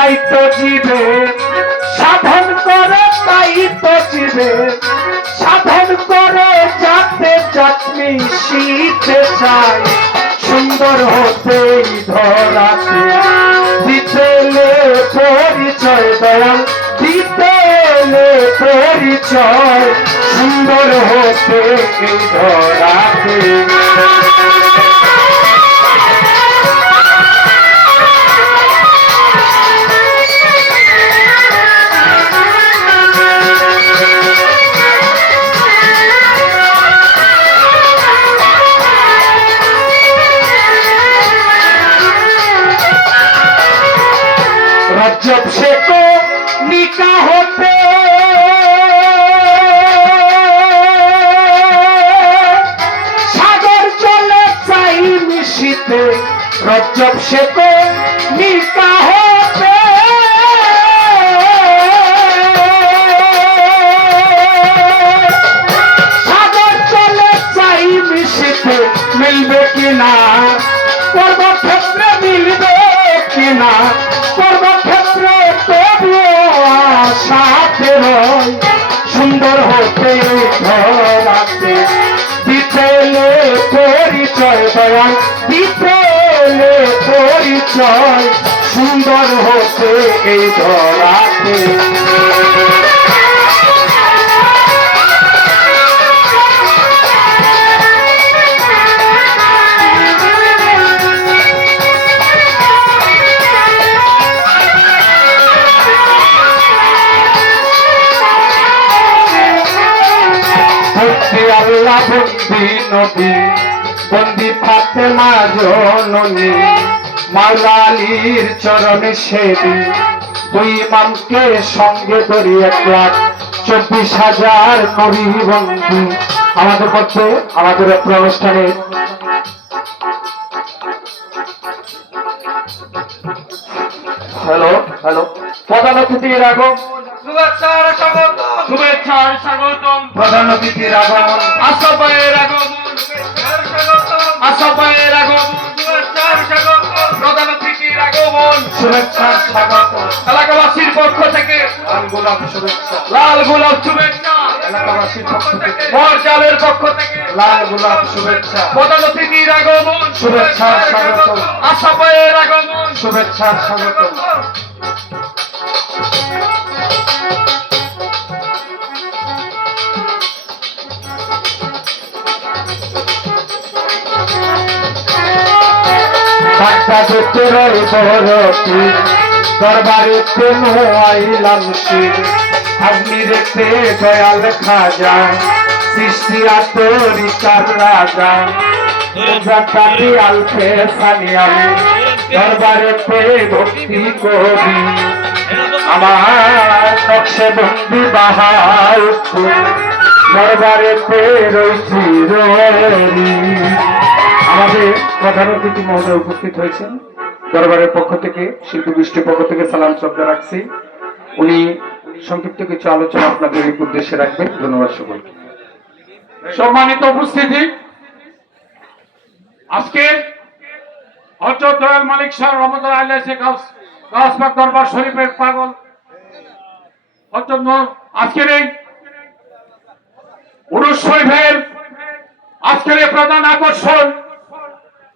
তাই তো জীবে। সাধন করে, তাই তো জীবে। সাধন করে, যাতে যাত্রী শিখতে চায়। সুন্দর হতে ধরাতে দিতে পরিচয় দয়াল দিতে পরিচয়। সুন্দর হতে ধরাতে রজব সে তো নিকা হতে। সাগর চলে চাই মিশিতে রজব সে তো নিকা হতে। সাগর চলে চাই মিশিতে মিলবে কিনা পর্বক্ষেত্রে মিলবে কিনা ধরাতে বিপলে পরিচয় দয়াল বিপলে পরিচয় সুন্দর হতে এই ধরাতে আল্লাহ বন্দি নবী বন্দি ফাতেমা জননী মাওলা আলীর চরণে সেবী। দুই ইমামকে সঙ্গে ধরি এক লাখ চব্বিশ হাজার নবী বন্ধু আমাদের পক্ষে আমাদের একটা অনুষ্ঠানে হ্যালো হ্যালো প্রধান অতিথির আগম শুভেচ্ছার স্বাগত শুভেচ্ছার স্বাগতম। প্রধান অতিথির আগমন আশাপায়ের আগমন শুভেচ্ছার আগমন প্রধান অতিথির আগমন শুভেচ্ছা স্বাগত এলাকাবাসীর পক্ষ থেকে লাল গোলাপ শুভেচ্ছা। লাল গোলাপ শুভেচ্ছা। এলাকাবাসীর পক্ষ থেকে মর্যালের পক্ষ থেকে লাল গোলাপ শুভেচ্ছা। প্রধান অতিথির আগমন শুভেচ্ছা স্বাগত আশাপায়ের আগমন শুভেচ্ছা স্বাগত বাগদাদেতে রই বরতি দরবারে তেন আইলাম শির আপনি রেখে দয়াল খাজা সৃষ্টি আতরিকার রাজা। জাকাতি আলফে সানিয়ামি দরবারে পে ভক্তি করি। আমার নকশে বন্দি বাহার দরবারে পে রয়েছি ররি আমাদের প্রধান অতিথি মহোদয় উপস্থিত হয়েছেন। দরবারের পক্ষ থেকে, শিল্পী গোষ্ঠীর পক্ষ থেকে সালাম শব্দ রাখছি। উনি সংক্ষিপ্ত কিছু আলোচনা আপনাদের উদ্দেশ্যে রাখবেন। ধন্যবাদ সকলকে। সম্মানিত উপস্থিতি, আজকে হজরত মালিক শাহ রহমতুল্লাহ আল্লাহ শেখ গাছবাগ দরবার শরীফের পাগল। হজরত আজকের এই উরুস শরীফের আজকের এই প্রধান আকর্ষণ